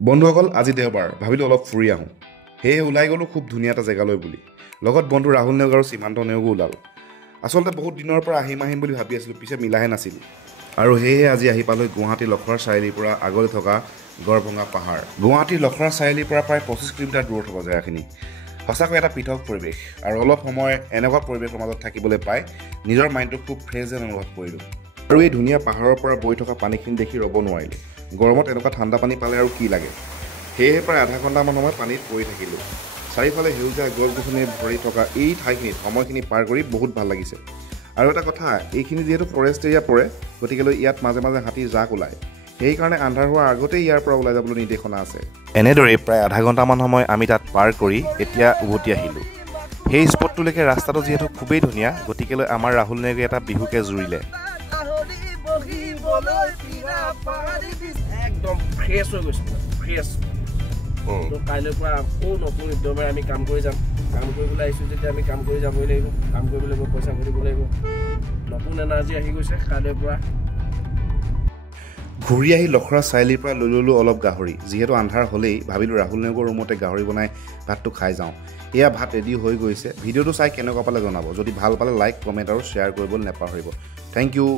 বন্ধুসকল আজি দেওবাৰ ভাবিলোঁ অলপ ফুৰি আহোঁ সেয়ে ওলাই গ'লোঁ খুব ধুনীয়া এটা জেগালৈ বুলি লগত বন্ধু ৰাহুল নেওগ আৰু সীমান্ত নেওগো ওলাল আচলতে বহুত দিনৰ পৰা আহিম বুলি ভাবি আছিলোঁ পিছে মিলাহে নাছিল আৰু সেয়ে আজি আহি পালোঁ গুৱাহাটী লখৰা চাৰিআলিৰ পৰা আগলৈ থকা গড়ভঙা পাহাৰ গুৱাহাটীৰ লখৰা চাৰিআলিৰ পৰা প্ৰায় 25 কিলোমিটাৰ দূৰত হ'ব জেগাখিনি সঁচাকৈ এটা পৃথক পৰিৱেশ আৰু অলপ সময় এনেকুৱা পৰিৱেশৰ মাজত থাকিবলৈ পাই নিজৰ মাইণ্ডটো খুব ফ্ৰেছ যেন অনুভৱ কৰিলোঁ আৰু এই ধুনীয়া পাহাৰৰ পৰা বৈ থকা পানীখিনি দেখি ৰ'ব নোৱাৰিলোঁ গৰমত এনেকুৱা ঠাণ্ডা পানী পালে আৰু কি লাগে সেয়ে প্ৰায় আধা ঘণ্টামান সময় পানীত পৰি থাকিলোঁ চাৰিওফালে সেউজীয়া গছ গছনিৰে ভৰি থকা এই ঠাইখিনিত সময়খিনি পাৰ কৰি বহুত ভাল লাগিছে আৰু এটা কথা এইখিনি যিহেতু ফৰেষ্ট এৰিয়া পৰে গতিকে ইয়াত মাজে মাজে হাতীৰ জাক ওলায় সেইকাৰণে আন্ধাৰ হোৱাৰ আগতেই ইয়াৰ পৰা ওলাই যাবলৈ নিৰ্দেশনা আছে এনেদৰে প্ৰায় আধা ঘণ্টামান সময় আমি তাত পাৰ কৰি এতিয়া উভতি আহিলোঁ সেই স্পটটোলৈকে ৰাস্তাটো যিহেতু খুবেই ধুনীয়া গতিকে আমাৰ ৰাহুল নেওগে এটা বিহুকে জুৰিলে একদম ফ্ৰেছ হৈ গৈছে ফ্ৰেছ তো কাইলৈৰ পৰা আকৌ নতুন উদ্যমেৰে আমি কাম কৰি যাম কাম কৰিবলৈ আহিছোঁ যেতিয়া আমি কাম কৰি যাবই লাগিব কাম কৰিব লাগিব পইচা ভৰিব লাগিব নতুন এনাৰ্জি আহি গৈছে কাইলৈৰ পৰা ঘূৰি আহি লখৰা চাৰিআলিৰ পৰা লৈ ল'লোঁ অলপ গাহৰি যিহেতু আন্ধাৰ হ'লেই ভাবিলোঁ ৰাহুল নেওগৰ ৰুমতে গাহৰি বনাই ভাতটো খাই যাওঁ এয়া ভাত ৰেডি হৈ গৈছে ভিডিঅ'টো চাই কেনেকুৱা পালে জনাব যদি ভাল পালে লাইক কমেণ্ট আৰু শ্বেয়াৰ কৰিবলৈ নাপাহৰিব থেংক ইউ